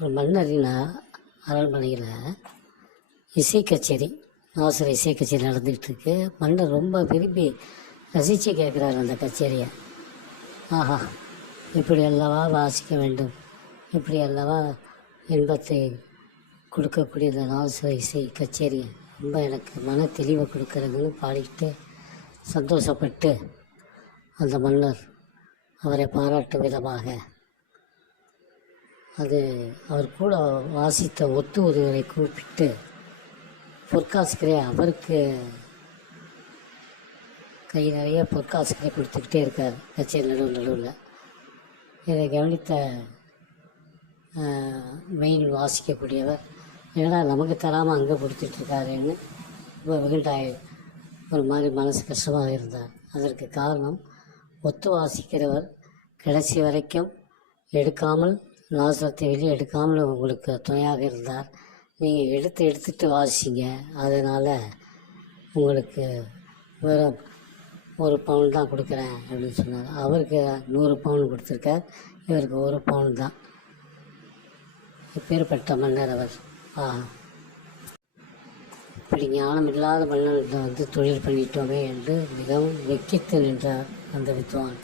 ஒரு மன்னரின் அரண்மனையில் இசை கச்சேரி, நாசர் இசை கச்சேரி நடந்துகிட்ருக்கு. மன்னர் ரொம்ப விரும்பி ரசித்து கேட்குறாரு அந்த கச்சேரியை. ஆஹா, இப்படி அல்லவா வாசிக்க வேண்டும், இப்படி அல்லவா இன்பத்தை கொடுக்கக்கூடிய இந்த நாசர் இசை கச்சேரி ரொம்ப எனக்கு மன தெளிவை கொடுக்குறதுன்னு பாடிக்கிட்டு சந்தோஷப்பட்டு அந்த மன்னர் அவரை பாராட்டும் விதமாக அவர் கூட வாசித்த ஒத்து ஒருவரை கூப்பிட்டு பொற்காசுகளே அவருக்கு கை நிறைய பொற்காசுகளை கொடுத்துக்கிட்டே இருக்கார் கச்சேரி நடுவில். இதை கவனித்த மெயின் வாசிக்கக்கூடியவர், ஏன்னா நமக்கு தராமல் அங்கே கொடுத்துட்ருக்காருன்னு ரொம்ப வெகுண்டாய் ஒரு மாதிரி மனசு கஷ்டமாக இருந்தார். அதற்கு காரணம், ஒத்து வாசிக்கிறவர் கடைசி வரைக்கும் எடுக்காமல், நாசத்தை வெளியே எடுக்காமல் உங்களுக்கு துணையாக இருந்தார். நீங்கள் எடுத்துட்டு வாசிங்க, அதனால் உங்களுக்கு வெறும் 1 பவுன் தான் கொடுக்குறேன் அப்படின்னு சொன்னார். அவருக்கு 100 பவுன் கொடுத்துருக்கார், இவருக்கு 1 பவுன் தான். எப்பேற்பட்ட மன்னர் அவர்! இப்படி ஞானம் இல்லாத மன்னர்கிட்ட தொழில் பண்ணிட்டோமே என்று மிகவும் வெக்கித்து நின்றார் அந்த வித்வான்.